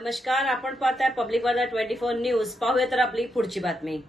नमस्कार, आपण पाहताय पब्लिक वार्ता 24 न्यूज। पाहूया तर आपली पुढची बातमी।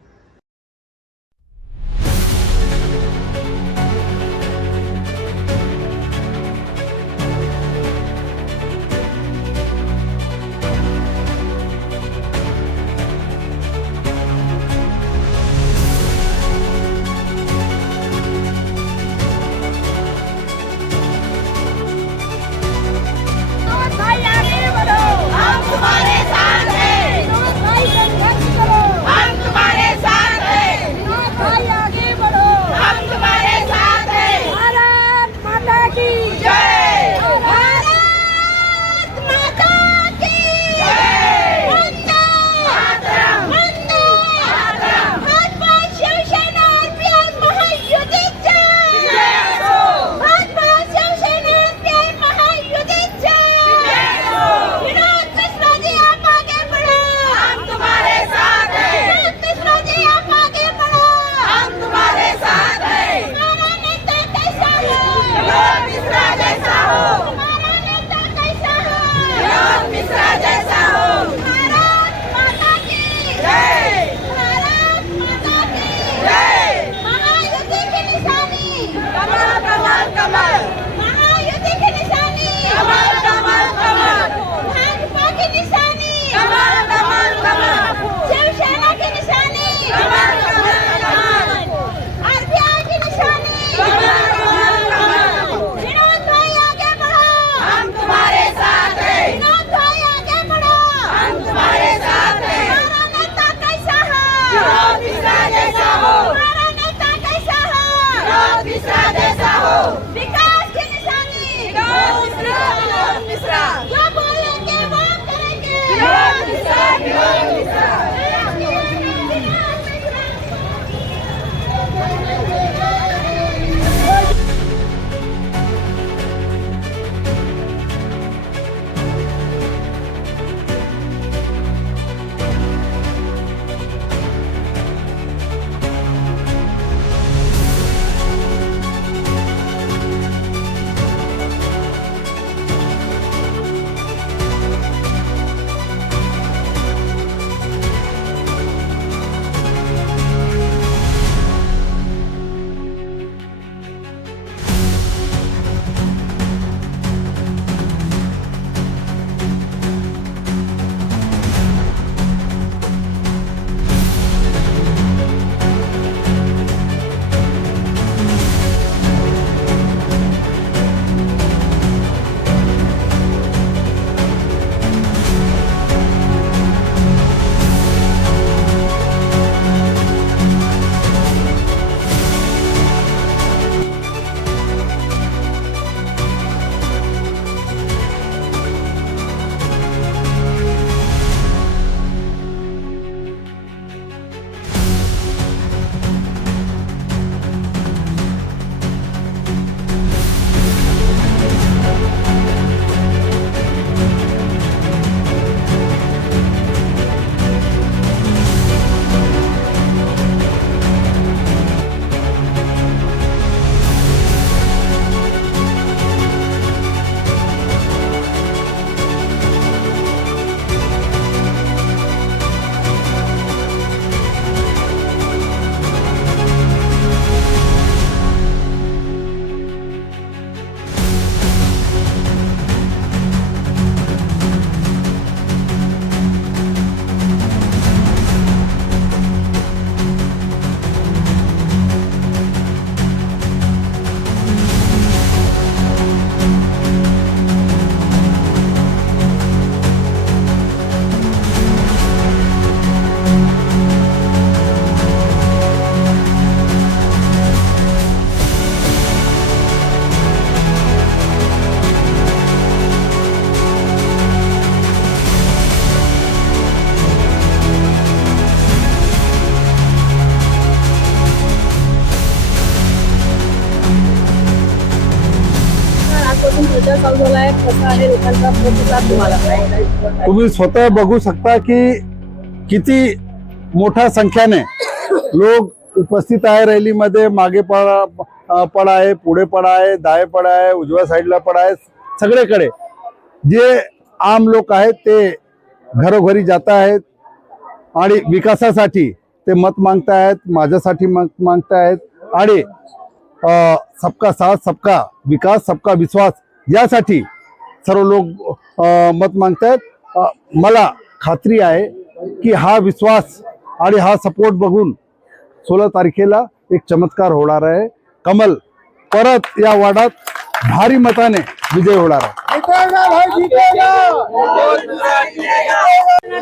तुम्ही स्वतः बघू शकता की किती मोठ्या संख्येने लोक उपस्थित आहे रॅलीमध्ये। मागे पडा आहे, पुढे पडा आहे, दाये पडा आहे, उजव्या साईडला पडा आहे। सगळीकडे जे आम लोक आहेत ते घरोघरी जात आहेत आणि विकासासाठी ते मत मागतायत, माझ्यासाठी मत मागतायत आणि सबका साथ सबका विकास सबका विश्वास यासाठी सर्व लोक मत मागतायत। मला खात्री आहे की हा विश्वास आणि हा सपोर्ट बघून 16 तारखेला एक चमत्कार होणार आहे। कमल परत या वार्डात भारी मताने विजय होणार आहे।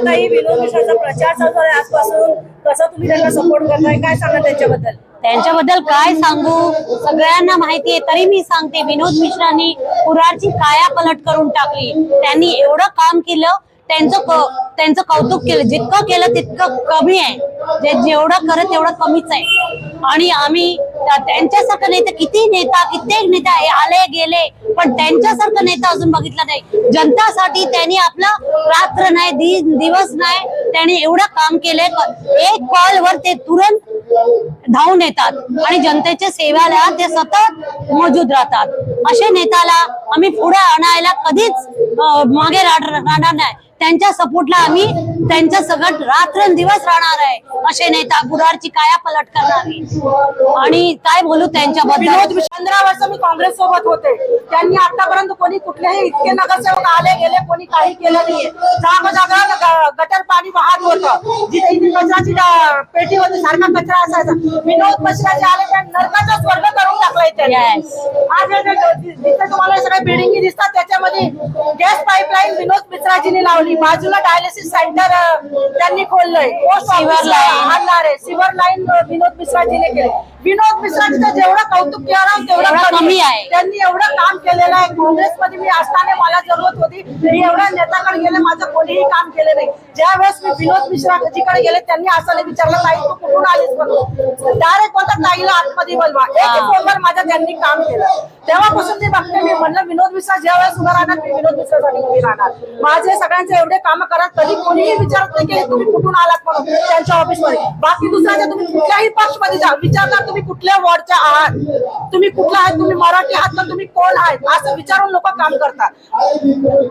ताई, विनोद मिश्राचा प्रचार चालू आहे आजपासून, कसं तुम्ही त्यांना सपोर्ट करताय, काय सांगा त्यांच्याबद्दल? त्यांच्याबद्दल काय सांगू, सगळ्यांना माहिती आहे, तरी मी सांगते, विनोद मिश्रांनी कुडाळची कायापलट करून टाकली। त्यांनी एवढं काम केलं, त्यांचं कौतुक केलं, जितकं केलं तितकं कमी आहे, जेवढं करत तेवढं कमीच आहे। आणि आम्ही त्यांच्यासारखं नेता, कित्येक नेता आले गेले, पण त्यांच्यासारखं नेता अजून बघितला नाही। जनतासाठी त्यांनी आपलं रात्र नाही दिवस नाही त्यांनी एवढं काम केलंय। एक कॉलवर ते तुरंत धावून येतात आणि जनतेच्या सेवेला ते सतत मौजूद राहतात। अशा नेत्याला आम्ही पुढे आणायला कधीच मागे राहणार नाही। त्यांच्या सपोर्टला आम्ही त्यांच्या सगळं रात्रंदिवस राहणार आहे। असे नेता कुडाळची कायापलट करणारी, आणि काय बोलू त्यांच्याबद्दल। 15 वर्ष मी काँग्रेस सोबत होते, त्यांनी आतापर्यंत कोणी कुठलेही इतके नगरसेवक आले गेले कोणी काही केलं नाहीये। जागा गटर पाणी वाहत होतं, जिथे इथे कचराची पेटी होती, सारखा कचरा असायचा। विनोद मिश्रा जे आले त्या नरकाचा स्वर्ग करून टाकलाय त्यांनी। आज जिथे तुम्हाला सगळ्या बिल्डिंगी दिसतात त्याच्यामध्ये गॅस पाईपलाईन विनोद मिश्राजींनी लावली, बाजूला डायलिसिस सेंटर त्यांनी खोललंय, सिव्हर लाईन विनोद मिश्राजीने केले। विनोद मिश्राजीचं जेवढं कौतुक केलं तेवढं कमी आहे। त्यांनी एवढं काम केलेलं आहे। काँग्रेसमध्ये मी असताना मला जरूरत होती, मी एवढ्या नेत्याकडे गेले, माझं कोणीही काम केलं नाही। ज्या वेळेस मी विनोद मिश्राजीकडे गेले त्यांनी असं विचारलं, ताई तू कुठून आलीस म्हणून, डायरेक्ट बोलतात ताईला आतमध्ये बोलवा। एक फोनवर माझं त्यांनी काम केलं। तेव्हापासून मी बघते, मी म्हणलं विनोद मिश्रा ज्या वेळेस उभं राहणार मी विनोद मिश्रासाठी उभी राहणार। माझे सगळ्यांचे एवढे काम करत कधी कोणीही विचारत नाही की तुम्ही कुठून आलात म्हणून त्यांच्या ऑफिसमध्ये। बाकी दुसऱ्याच्या तुम्ही कुठल्याही पक्षमध्ये जा, विचारणार तुम्ही कुठल्या वॉर्डच्या आहात, तुम्ही कुठला आहात, तुम्ही मराठी आहात तर तुम्ही कोण आहात, असं विचारून लोक काम करतात।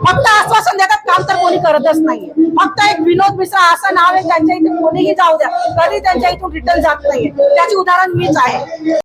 फक्त आश्वासन देतात, काम तर कोणी करतच नाहीये। फक्त एक विनोद मिश्रा असं नाव आहे, त्यांच्या इथे कोणीही जाऊ द्या, कधी त्यांच्या इथून रिटर्न जात नाहीये। त्याचे उदाहरण मीच आहे।